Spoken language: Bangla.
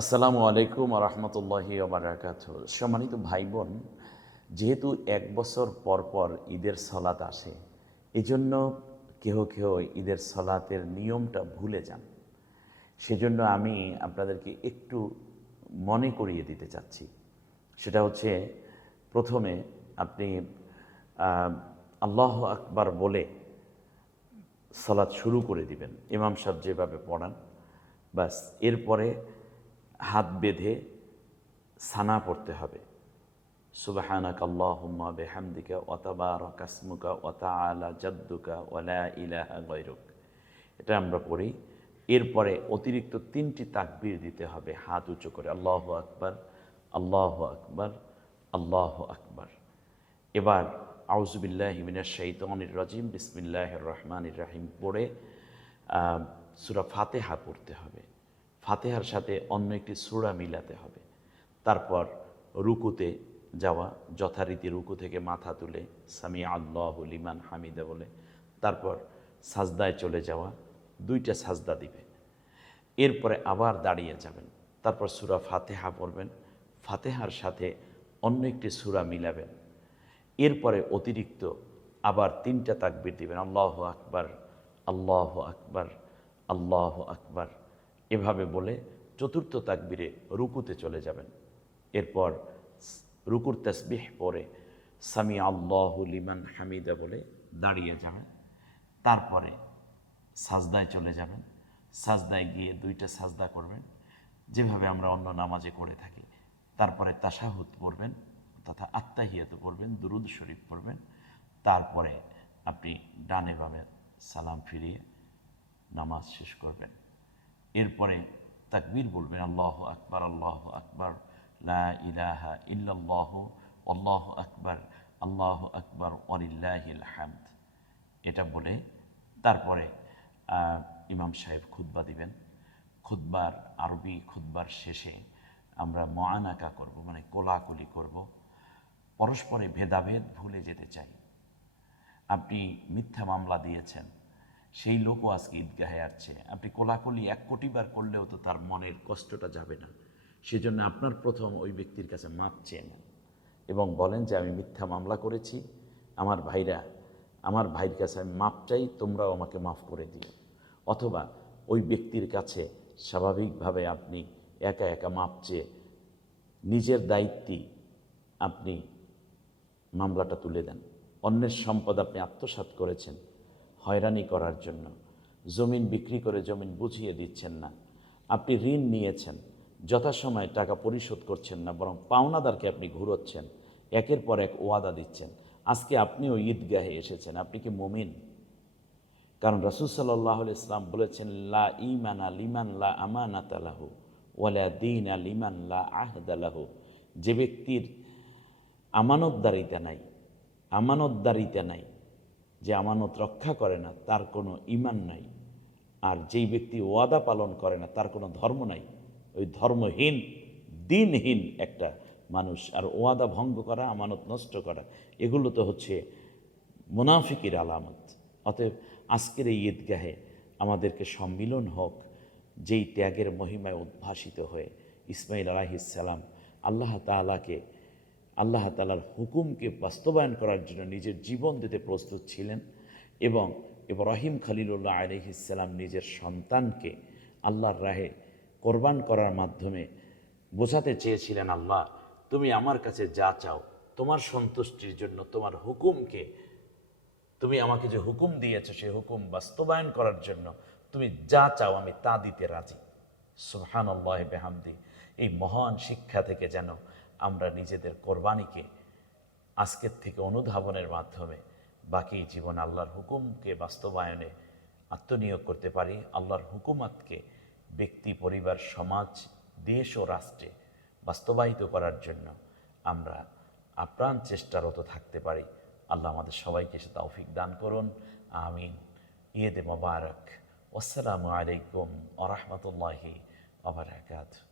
আসসালামু আলাইকুম রহমতুল্লাহি ওবারাকাতুহু। সম্মানিত ভাই বোন, যেহেতু এক বছর পর পর ঈদের সলাত আসে, এজন্য কেহ কেহ ঈদের সলাতের নিয়মটা ভুলে যান। সেজন্য আমি আপনাদেরকে একটু মনে করিয়ে দিতে চাচ্ছি। সেটা হচ্ছে, প্রথমে আপনি আল্লাহু আকবার বলে সালাত শুরু করে দিবেন, ইমাম সাহেব যেভাবে পড়ান। বাস, এরপরে হাত বেঁধে সানা পড়তে হবে, সুবহানাকা আল্লাহুম্মা বিহামদিকা ওয়া তাবারাকা ইসমুকা ওয়া তাআলা জাদ্দুকা ওয়া লা ইলাহা গায়রুক। এটা আমরা পড়ি। এরপরে অতিরিক্ত 3টি তাকবীর দিতে হবে হাত উঁচু করে, আল্লাহু আকবার, আল্লাহু আকবার, আল্লাহু আকবার। এবার আউযু বিল্লাহি মিনাশ শাইতানির রাজিম, বিসমিল্লাহির রহমানির রহিম পড়ে সূরা ফাতিহা পড়তে হবে। ফাতিহার সাথে অন্য একটি সূরা মিলাতে হবে। তারপর রুকুতে যাওয়া, যথারীতি রুকু থেকে মাথা তুলে সামি আল্লাহু লিমান হামিদা বলে, তারপর সাজদায় চলে যাওয়া, 2টা সাজদা দিবে। এরপরে আবার দাঁড়িয়ে যাবেন, তারপর সূরা ফাতিহা পড়বেন, ফাতিহার সাথে অন্য একটি সূরা মিলাবেন। এরপরে অতিরিক্ত আবার 3টা তাকবীর দিবেন, আল্লাহু আকবার, আল্লাহু আকবার, আল্লাহু আকবার। এভাবে বলে 4র্থ তাকবীরে রুকুতে চলে যাবেন। এরপর রুকুর তাসবিহ পড়ে সামি আল্লাহু লিমান হামিদা বলে দাঁড়িয়ে যাবেন। তারপরে সাজদায় চলে যাবেন। সাজদায় গিয়ে 2টা সাজদা করবেন, যেভাবে আমরা অন্য নামাজে করে থাকি। তারপরে তাশাহুদ পড়বেন তথা আত্তাহিয়াত পড়বেন, দুরুদ শরীফ পড়বেন। তারপরে আপনি ডানে বামে সালাম ফিরিয়ে নামাজ শেষ করবেন। এরপরে তাকবীর বলবেন, আল্লাহু আকবার, আল্লাহু আকবার, লা ইলাহা ইল্লাল্লাহু আল্লাহু আকবার, আল্লাহু আকবার ওয়ালিল্লাহিল হামদ। এটা বলে তারপরে ইমাম সাহেব খুতবা দিবেন। খুতবার আরবি খুতবার শেষে আমরা মুআনাকা করব, মানে কোলাকুলি করব। পরস্পরে ভেদাভেদ ভুলে যেতে চাই। আপনি মিথ্যা মামলা দিয়েছেন, সেই লোকও আজকে ঈদগাহে আসছে, আপনি কোলাকুলি 1 কোটি বার করলেও তো তার মনের কষ্টটা যাবে না। সেজন্য আপনার প্রথম ওই ব্যক্তির কাছে মাপ চেয়ে নেন এবং বলেন যে আমি মিথ্যা মামলা করেছি, আমার ভাইয়ের কাছে আমি মাপ চাই, তোমরাও আমাকে মাফ করে দিও। অথবা ওই ব্যক্তির কাছে স্বাভাবিকভাবে আপনি একা একা মাপ চেয়ে নিজের দায়িত্বে আপনি মামলাটা তুলে দেন। অন্যের সম্পদ আপনি আত্মসাৎ করেছেন হয়রানি করার জন্য, জমিন বিক্রি করে জমিন বুঝিয়ে দিচ্ছেন না, আপনি ঋণ নিয়েছেন, যথাসময়ে টাকা পরিশোধ করছেন না, বরং পাওনাদারকে আপনি ঘুরোচ্ছেন, একের পর এক ওয়াদা দিচ্ছেন। আজকে আপনিও ঈদগাহে এসেছেন, আপনি কি মুমিন? কারণ রাসূল সাল্লাল্লাহু আলাইহি ওয়াসাল্লাম বলেছেন, লা ঈমানা লিমান লা আমানাতা লাহু ওয়ালা দীনা লিমান লা আহদা লাহু। যে ব্যক্তির আমানতদারিতা নাই, যে আমানত রক্ষা করে না, তার কোনো ঈমান নাই। আর যেই ব্যক্তি ওয়াদা পালন করে না, তার কোনো ধর্ম নাই। ওই ধর্মহীন, দিনহীন একটা মানুষ। আর ওয়াদা ভঙ্গ করা, আমানত নষ্ট করা, এগুলো তো হচ্ছে মুনাফিকের আলামত। অতএব আজকের এই ঈদগাহে আমাদেরকে সম্মিলন হোক, যেই ত্যাগের মহিমায় উদ্ভাসিত হয়ে ইসমাঈল আলাইহিস সালাম আল্লাহ তাআলার হুকুমকে বাস্তবায়ন করার জন্য নিজের জীবন দিতে প্রস্তুত ছিলেন। এবং ইব্রাহিম খলিলুল্লাহ আলাইহিস সালাম নিজের সন্তানকে আল্লাহর রাহে কোরবান করার মাধ্যমে বোঝাতে চেয়েছিলেন, আল্লাহ তুমি আমার কাছে যা চাও, তোমার সন্তুষ্টির জন্য, তোমার হুকুমকে, তুমি আমাকে যে হুকুম দিয়েছো সেই হুকুম বাস্তবায়ন করার জন্য তুমি যা চাও আমি তা দিতে রাজি। সুবহানাল্লাহি বিহামদি। এই মহান শিক্ষা থেকে যেন আমরা নিজেদের কোরবানিকে আজকের থেকে অনুধাবনের মাধ্যমে বাকি জীবন আল্লাহর হুকুমকে বাস্তবায়নে আত্মনিয়োগ করতে পারি। আল্লাহর হুকুমাতকে ব্যক্তি, পরিবার, সমাজ, দেশ ও রাষ্ট্রে বাস্তবায়িত করার জন্য আমরা আপ্রাণ চেষ্টারত থাকতে পারি। আল্লাহ আমাদের সবাইকে সে তৌফিক দান করুন, আমিন। ঈদ মোবারক। আসসালামু আলাইকুম ওয়া রাহমাতুল্লাহি ওয়া বারাকাতুহু।